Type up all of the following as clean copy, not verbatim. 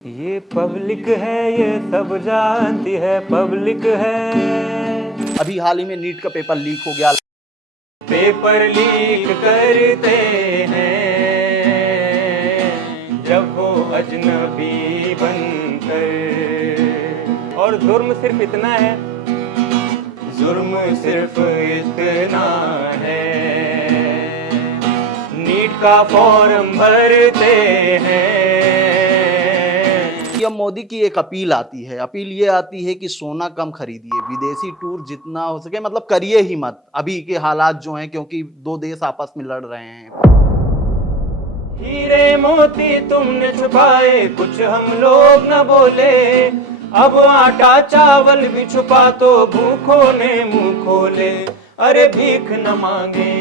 ये पब्लिक है, ये सब जानती है, पब्लिक है। अभी हाल ही में नीट का पेपर लीक हो गया। पेपर लीक करते हैं जब वो अजनबी बनकर। और जुर्म सिर्फ इतना है, जुर्म सिर्फ इतना है, नीट का फॉर्म भरते हैं। पीएम मोदी की एक अपील आती है। अपील ये आती है कि सोना कम खरीदिए, विदेशी टूर जितना हो सके मतलब करिए ही मत अभी के हालात जो हैं, क्योंकि दो देश आपस में लड़ रहे हैं। हीरे मोती तुमने छुपाए, कुछ हम लोग न बोले। अब आटा चावल भी छुपा तो भूखों ने मुंह खोले। अरे भीख न मांगे,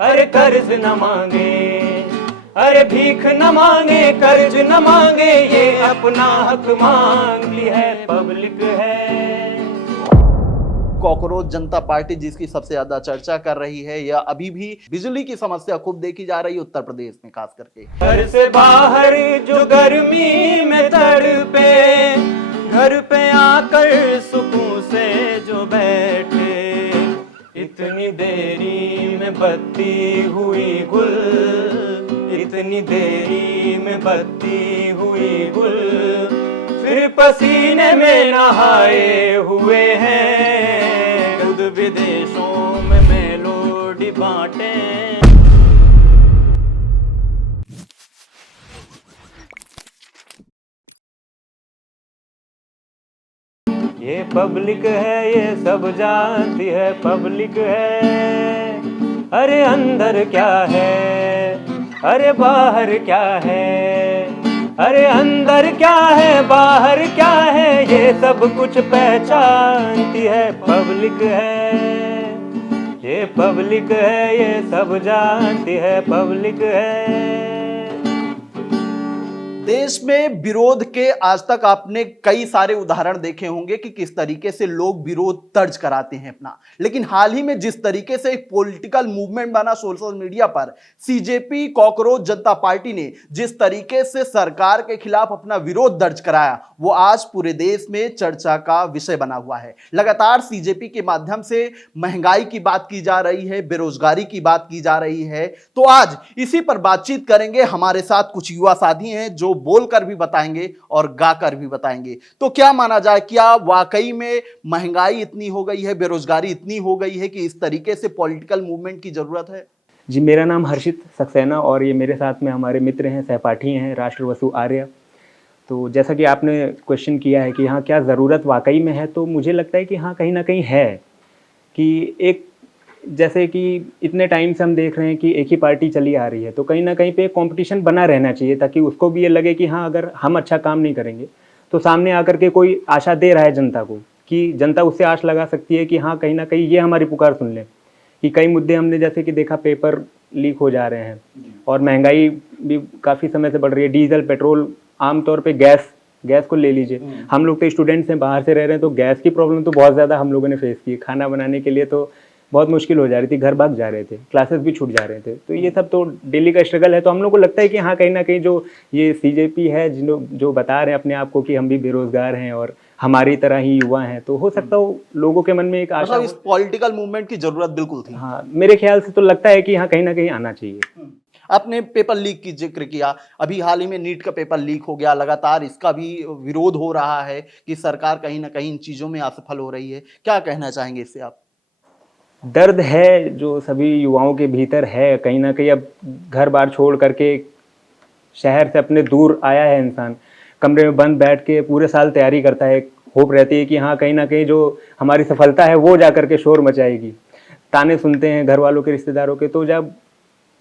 अरे कर्ज न मांगे, अरे भीख न मांगे, कर्ज न मांगे, ये अपना हक मांग ली है, पब्लिक है। कॉकरोच जनता पार्टी जिसकी सबसे ज्यादा चर्चा कर रही है, या अभी भी बिजली की समस्या खूब देखी जा रही है उत्तर प्रदेश में खास करके। घर से बाहर जो गर्मी में तड़पे, घर पे आकर सुकून से जो बैठे, इतनी देरी में बत्ती हुई गुल, इतनी देरी में बत्ती हुई गुल, फिर पसीने में नहाए हुए हैं, खुद विदेशों में मेलोडी बांटे। ये पब्लिक है, ये सब जानती है, पब्लिक है। अरे अंदर क्या है, अरे बाहर क्या है, अरे अंदर क्या है, बाहर क्या है, ये सब कुछ पहचानती है, पब्लिक है। ये पब्लिक है, ये सब जानती है, पब्लिक है। देश में विरोध के आज तक आपने कई सारे उदाहरण देखे होंगे कि किस तरीके से लोग विरोध दर्ज कराते हैं अपना, लेकिन हाल ही में जिस तरीके से एक पॉलिटिकल मूवमेंट बना सोशल मीडिया पर, सीजेपी कॉकरोच जनता पार्टी ने जिस तरीके से सरकार के खिलाफ अपना विरोध दर्ज कराया, वो आज पूरे देश में चर्चा का विषय बना हुआ है। लगातार सीजेपी के माध्यम से महंगाई की बात की जा रही है, बेरोजगारी की बात की जा रही है। तो आज इसी पर बातचीत करेंगे। हमारे साथ कुछ युवा साथी हैं जो बोलकर भी बताएंगे और गाकर भी बताएंगे। तो क्या माना जाए, क्या वाकई में महंगाई इतनी हो गई है, बेरोजगारी इतनी हो गई है कि इस तरीके से पॉलिटिकल मूवमेंट की जरूरत है? जी, मेरा नाम हर्षित सक्सेना और ये मेरे साथ में हमारे मित्र हैं, सहपाठी हैं, राष्ट्रवसु आर्य। तो जैसा कि आपने क्वेश्चन किया है कि हाँ क्या ज़रूरत वाकई में है, तो मुझे लगता है कि हाँ कहीं ना कहीं है। कि एक जैसे कि इतने टाइम से हम देख रहे हैं कि एक ही पार्टी चली आ रही है, तो कहीं ना कहीं पे कंपटीशन बना रहना चाहिए, ताकि उसको भी ये लगे कि हाँ अगर हम अच्छा काम नहीं करेंगे तो सामने आकर के कोई आशा दे रहा है जनता को, कि जनता उससे आश लगा सकती है कि हाँ कहीं ना कहीं ये हमारी पुकार सुन ले। कि कई मुद्दे हमने जैसे कि देखा, पेपर लीक हो जा रहे हैं और महंगाई भी काफ़ी समय से बढ़ रही है। डीजल, पेट्रोल, आमतौर पे गैस को ले लीजिए, हम लोग तो स्टूडेंट्स हैं, बाहर से रह रहे हैं, तो गैस की प्रॉब्लम तो बहुत ज़्यादा हम लोगों ने फेस की। खाना बनाने के लिए तो बहुत मुश्किल हो जा रही थी, घर भाग जा रहे थे, क्लासेस भी छूट जा रहे थे। तो ये सब तो डेली का स्ट्रगल है। तो हम लोग को लगता है कि हाँ कहीं ना कहीं जो ये सीजेपी है, जो बता रहे हैं अपने आप को कि हम भी बेरोजगार हैं और हमारी तरह ही युवा हैं, तो हो सकता हो लोगों के मन में एक आशा, इस पॉलिटिकल मूवमेंट की जरूरत बिल्कुल थी। हाँ मेरे ख्याल से तो लगता है कि हाँ कहीं ना कहीं आना चाहिए। आपने पेपर लीक की जिक्र किया, अभी हाल ही में नीट का पेपर लीक हो गया, लगातार इसका भी विरोध हो रहा है कि सरकार कहीं ना कहीं इन चीजों में असफल हो रही है। क्या कहना चाहेंगे इससे आप? दर्द है जो सभी युवाओं के भीतर है, कहीं ना कहीं अब घर बार छोड़ करके शहर से अपने दूर आया है इंसान, कमरे में बंद बैठ के पूरे साल तैयारी करता है, होप रहती है कि हाँ कहीं ना कहीं जो हमारी सफलता है वो जा करके शोर मचाएगी। ताने सुनते हैं घर वालों के, रिश्तेदारों के। तो जब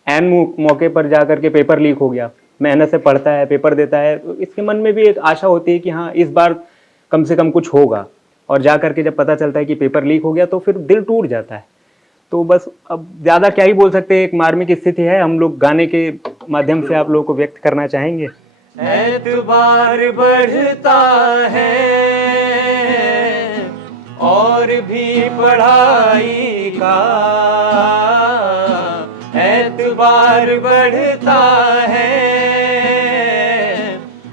ऐन मौके पर जा करके पेपर लीक हो गया, मेहनत से पढ़ता है, पेपर देता है, तो इसके मन में भी एक आशा होती है कि हाँ इस बार कम से कम कुछ होगा। और जा करके जब पता चलता है कि पेपर लीक हो गया तो फिर दिल टूट जाता है। तो बस अब ज़्यादा क्या ही बोल सकते हैं, एक मार्मिक स्थिति है। हम लोग गाने के माध्यम से आप लोगों को व्यक्त करना चाहेंगे। एतबार बढ़ता है और भी पढ़ाई का, एतबार बढ़ता है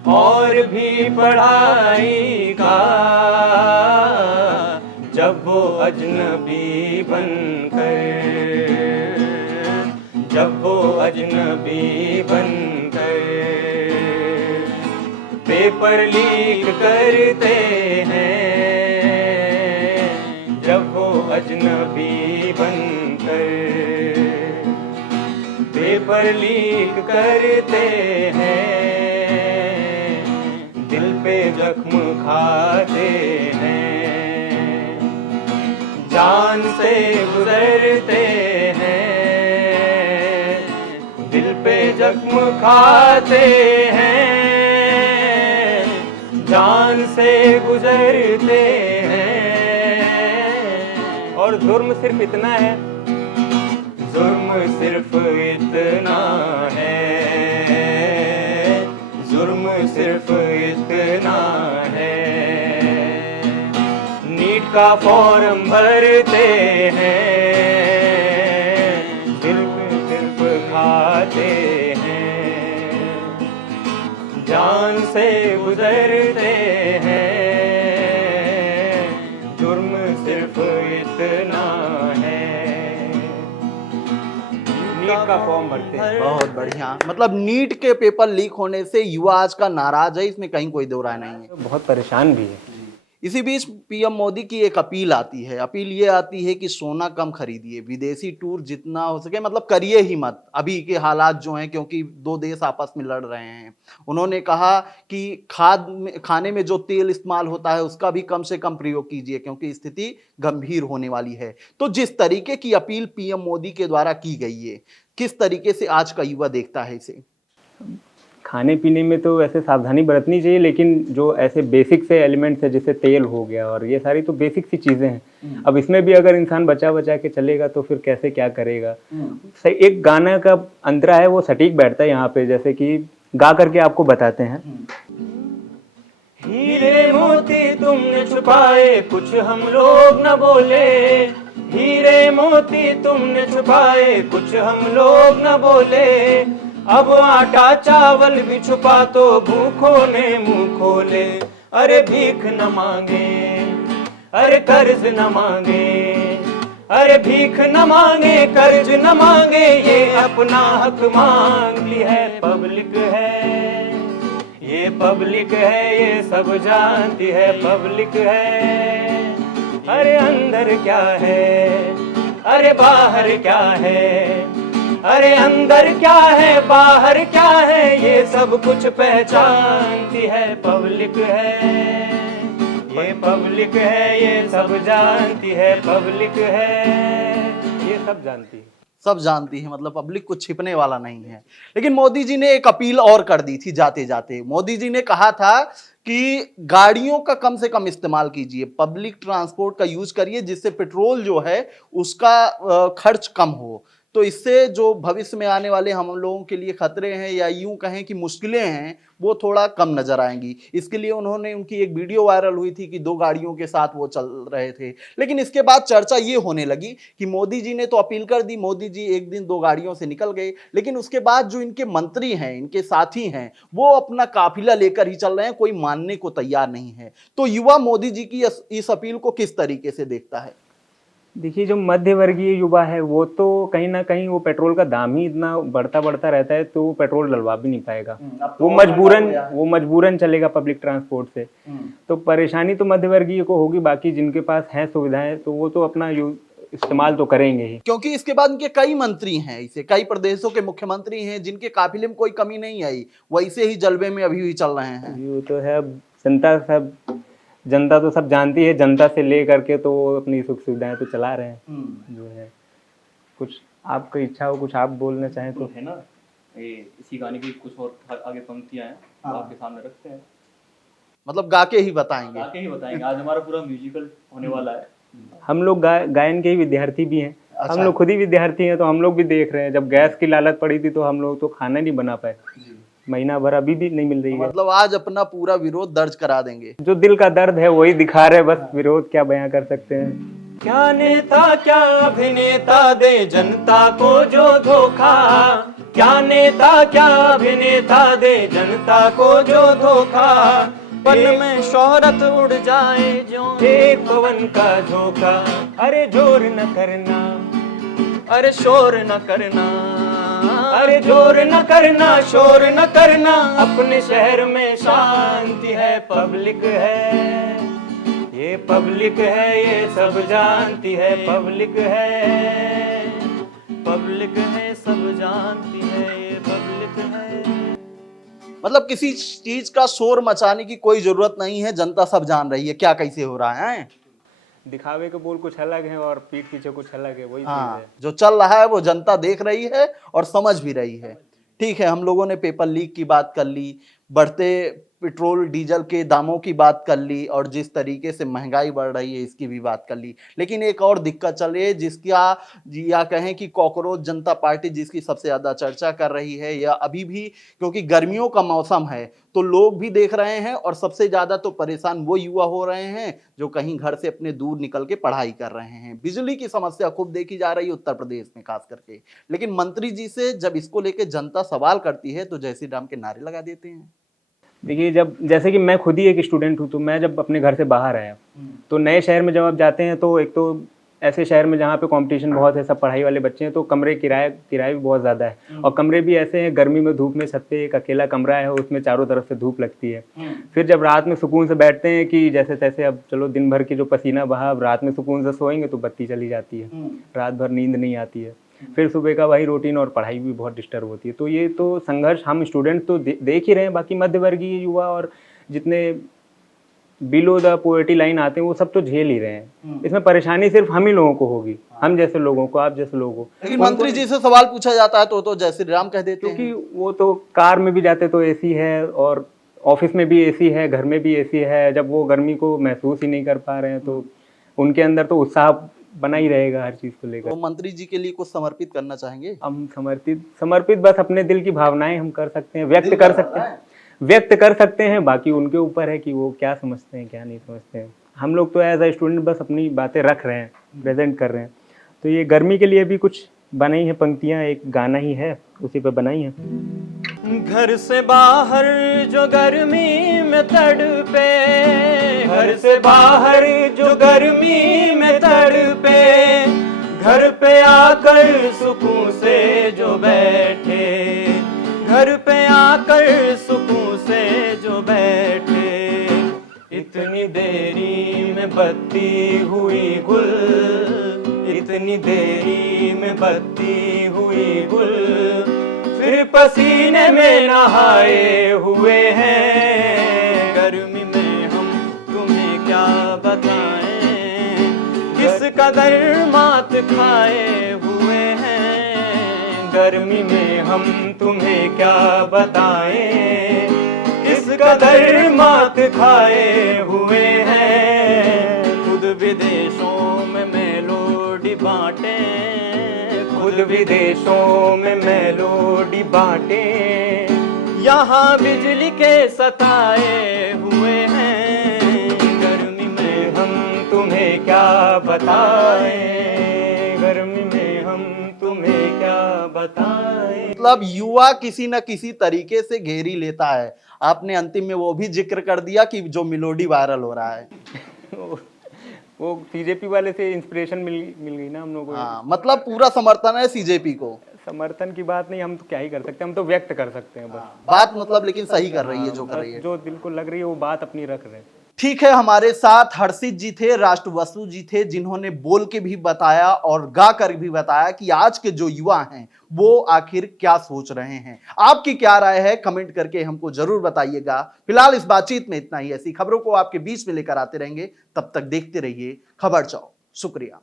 और भी पढ़ाई का, जब वो अजनबी बनकर, जब वो अजनबी बनकर पेपर लीक करते हैं, जब वो अजनबी बनकर पेपर लीक करते हैं, दिल पे जख्म खाते हैं, जान से गुजरते हैं, दिल पे जख्म खाते हैं, जान से गुजरते हैं। और जुर्म सिर्फ इतना है, जुर्म सिर्फ इतना है, जुर्म सिर्फ इतना है, नीट का फॉर्म भरते हैं, सिर्फ खाते हैं, जान से गुजरते हैं, जुर्म सिर्फ इतना है, नीट का फॉर्म भरते हैं। बहुत बढ़िया। मतलब नीट के पेपर लीक होने से युवा आज का नाराज है, इसमें कहीं कोई दो राय नहीं है। बहुत परेशान भी है। इसी बीच पीएम मोदी की एक अपील आती है। अपील ये आती है कि सोना कम खरीदिए, विदेशी टूर जितना हो सके मतलब करिए ही मत, अभी के हालात जो हैं, क्योंकि दो देश आपस में लड़ रहे हैं। उन्होंने कहा कि खाने में जो तेल इस्तेमाल होता है उसका भी कम से कम प्रयोग कीजिए, क्योंकि स्थिति गंभीर होने वाली है। तो जिस तरीके की अपील पीएम मोदी के द्वारा की गई है, किस तरीके से आज का युवा देखता है इसे? खाने पीने में तो वैसे सावधानी बरतनी चाहिए, लेकिन जो ऐसे बेसिक से एलिमेंट्स है जैसे तेल हो गया और ये सारी तो बेसिक सी चीज़ें हैं। अब इसमें भी अगर इंसान बचा बचा के चलेगा तो फिर कैसे क्या करेगा। सही, एक गाना का अंतरा है वो सटीक बैठता है यहाँ पे, जैसे कि गा करके आपको बताते हैं। हीरे मोती तुमने छुपाए कुछ हम लोग न बोले, हीरे मोती तुमने छुपाए कुछ हम लोग न बोले, अब आटा चावल भी छुपा तो भूखों ने मुंह खोले। अरे भीख न मांगे, अरे कर्ज न मांगे, अरे भीख न मांगे कर्ज न मांगे, ये अपना हक मांग ली है पब्लिक है, ये पब्लिक है, ये सब जानती है पब्लिक है। अरे अंदर क्या है, अरे बाहर क्या है, अरे अंदर क्या है बाहर क्या है, ये सब कुछ पहचानती है पब्लिक है, ये पब्लिक है, ये सब जानती है पब्लिक है, ये सब जानती है, सब जानती है। मतलब पब्लिक कुछ छिपने वाला नहीं है। लेकिन मोदी जी ने एक अपील और कर दी थी जाते जाते। मोदी जी ने कहा था कि गाड़ियों का कम से कम इस्तेमाल कीजिए, पब्लिक ट्रांसपोर्ट का यूज करिए, जिससे पेट्रोल जो है उसका खर्च कम हो। तो इससे जो भविष्य में आने वाले हम लोगों के लिए खतरे हैं या यूं कहें कि मुश्किलें हैं वो थोड़ा कम नजर आएंगी। इसके लिए उन्होंने, उनकी एक वीडियो वायरल हुई थी कि 2 गाड़ियों के साथ वो चल रहे थे। लेकिन इसके बाद चर्चा ये होने लगी कि मोदी जी ने तो अपील कर दी, मोदी जी एक दिन 2 गाड़ियों से निकल गए, लेकिन उसके बाद जो इनके मंत्री हैं, इनके साथी हैं, वो अपना काफिला लेकर ही चल रहे हैं, कोई मानने को तैयार नहीं है। तो युवा मोदी जी की इस अपील को किस तरीके से देखता है? देखिए, जो मध्य वर्गीय युवा है वो तो कहीं ना कहीं वो पेट्रोल का दाम ही इतना बढ़ता रहता है, तो वो पेट्रोल डलवा भी नहीं पाएगा। वो मजबूरन चलेगा पब्लिक ट्रांसपोर्ट से। तो परेशानी तो मध्य वर्गीय को होगी, बाकी जिनके पास हैं सुविधाएं तो वो तो अपना इस्तेमाल तो करेंगे ही। क्योंकि इसके बाद इनके कई मंत्री हैं, इसे कई प्रदेशों के मुख्यमंत्री हैं जिनके काफिले में कोई कमी नहीं आई, वैसे ही जलवे में अभी भी चल रहे हैं। ये तो है, अब जनता तो सब जानती है, जनता से ले करके तो वो अपनी सुख सुविधाएं तो चला रहे हैं। जो है, कुछ आपकी इच्छा हो, कुछ आप बोलना चाहें तो है ना। ये इसी गाने की कुछ और आगे पंक्तियां हैं, तो आपके सामने रखते हैं। मतलब गा के ही बताएंगे? गा के ही बताएंगे। आज हमारा पूरा म्यूजिकल होने वाला है। हम लोग गायन के ही विद्यार्थी भी हैं। हम लोग खुद ही विद्यार्थी हैं, तो हम लोग भी देख रहे हैं। जब गैस की लालच पड़ी थी तो हम लोग तो खाना नहीं बना पाए, महीना भर अभी भी नहीं मिल रही है। मतलब आज अपना पूरा विरोध दर्ज करा देंगे। जो दिल का दर्द है वही दिखा रहे, बस विरोध क्या बयां कर सकते हैं। क्या नेता क्या अभिनेता दे जनता को जो धोखा, क्या नेता क्या अभिनेता दे जनता को जो धोखा, पल में शोहरत उड़ जाए जो एक पवन का झोंका। अरे जोर न करना, अरे शोर न करना, अरे जोर न करना, शोर न करना, अपने शहर में शांति है, पब्लिक है, ये पब्लिक है, ये सब जानती है, पब्लिक है, पब्लिक है, सब जानती है, ये पब्लिक है। मतलब किसी चीज का शोर मचाने की कोई जरूरत नहीं है, जनता सब जान रही है क्या कैसे हो रहा है। दिखावे के बोल कुछ अलग है और पीठ पीछे कुछ अलग है, वही चीज हाँ, है। जो चल रहा है वो जनता देख रही है और समझ भी रही है। ठीक है, हम लोगों ने पेपर लीक की बात कर ली, बढ़ते पेट्रोल डीजल के दामों की बात कर ली और जिस तरीके से महंगाई बढ़ रही है इसकी भी बात कर ली। लेकिन एक और दिक्कत चल रही है जिसका या कहें कि कॉकरोच जनता पार्टी जिसकी सबसे ज्यादा चर्चा कर रही है, या अभी भी क्योंकि गर्मियों का मौसम है तो लोग भी देख रहे हैं और सबसे ज्यादा तो परेशान वो युवा हो रहे हैं जो कहीं घर से अपने दूर निकल के पढ़ाई कर रहे हैं। बिजली की समस्या खूब देखी जा रही है उत्तर प्रदेश में खास करके, लेकिन मंत्री जी से जब इसको लेके जनता सवाल करती है तो जय श्री राम के नारे लगा देते हैं। देखिए, जब जैसे कि मैं खुद ही एक स्टूडेंट हूँ, तो मैं जब अपने घर से बाहर आया तो नए शहर में जब आप जाते हैं तो एक तो ऐसे शहर में जहाँ पे कंपटीशन बहुत है, सब पढ़ाई वाले बच्चे हैं, तो कमरे किराया भी बहुत ज़्यादा है और कमरे भी ऐसे हैं, गर्मी में धूप में छत पे एक अकेला कमरा है, उसमें चारों तरफ से धूप लगती है। फिर जब रात में सुकून से बैठते हैं कि जैसे तैसे अब चलो दिन भर की जो पसीना बहा, अब रात में सुकून से सोएंगे तो बत्ती चली जाती है, रात भर नींद नहीं आती है, फिर सुबह का वही रूटीन और पढ़ाई भी बहुत डिस्टर्ब होती है। तो ये तो संघर्ष हम स्टूडेंट तो देख ही रहे हैं, बाकी मध्यवर्गीय युवा और जितने बिलो द पॉवर्टी लाइन आते हैं वो सब तो झेल ही रहे हैं। इसमें परेशानी सिर्फ हम ही लोगों को होगी, हम जैसे लोगों को, आप जैसे लोगों को। लेकिन मंत्री जी से सवाल पूछा जाता है तो जय श्री राम कह देते हैं। क्योंकि वो तो कार में भी जाते तो एसी है और ऑफिस में भी एसी है, घर में भी एसी है, जब वो गर्मी को महसूस ही नहीं कर पा रहे हैं तो उनके अंदर तो उत्साह बना ही रहेगा हर चीज को लेकर। तो मंत्री जी के लिए कुछ समर्पित करना चाहेंगे? हम समर्पित बस अपने दिल की भावनाएं हम कर सकते हैं, व्यक्त कर सकते हैं, बाकी उनके ऊपर है कि वो क्या समझते हैं क्या नहीं समझते हैं। हम लोग तो एज ए स्टूडेंट बस अपनी बातें रख रहे हैं, प्रेजेंट कर रहे हैं। तो ये गर्मी के लिए भी कुछ बनाई है पंक्तियां, एक गाना ही है उसी पे बनाई है। घर से बाहर जो गर्मी में तड़पे, घर से बाहर जो गर्मी में तड़पे, घर पे आकर सुकून से जो बैठे, घर पे आकर सुकून से जो बैठे, इतनी देरी में बत्ती हुई गुल, इतनी देरी में बत्ती हुई गुल, फिर पसीने में नहाए हुए हैं। गर्मी में हम तुम्हें क्या बताएं, किस कदर मात खाए हुए हैं। गर्मी में हम तुम्हें क्या बताएं, किस कदर मात खाए हुए हैं। खुद विदेशों में मेलोडी बांटे, खुद विदेशों में मेलोडी बांटे, यहाँ बिजली के सताए हुए हैं। गर्मी में हम तुम्हें क्या बताएं, गर्मी में हम तुम्हें क्या बताएं। मतलब युवा किसी न किसी तरीके से घेरी लेता है। आपने अंतिम में वो भी जिक्र कर दिया कि जो मेलोडी वायरल हो रहा है वो सीजेपी वाले से इंस्पिरेशन मिल गई ना हम लोगों को। हाँ, मतलब पूरा समर्थन है सीजेपी को। समर्थन की बात नहीं, हम तो क्या ही कर सकते हैं, हम तो व्यक्त कर सकते हैं बस। बात मतलब लेकिन सही कर रही है जो कर रही है, जो दिल को लग रही है वो बात अपनी रख रहे हैं। ठीक है। हमारे साथ हर्षित जी थे, राष्ट्रवसु जी थे, जिन्होंने बोल के भी बताया और गा कर भी बताया कि आज के जो युवा हैं वो आखिर क्या सोच रहे हैं। आपकी क्या राय है कमेंट करके हमको जरूर बताइएगा। फिलहाल इस बातचीत में इतना ही। ऐसी खबरों को आपके बीच में लेकर आते रहेंगे, तब तक देखते रहिए खबर चाओ। शुक्रिया।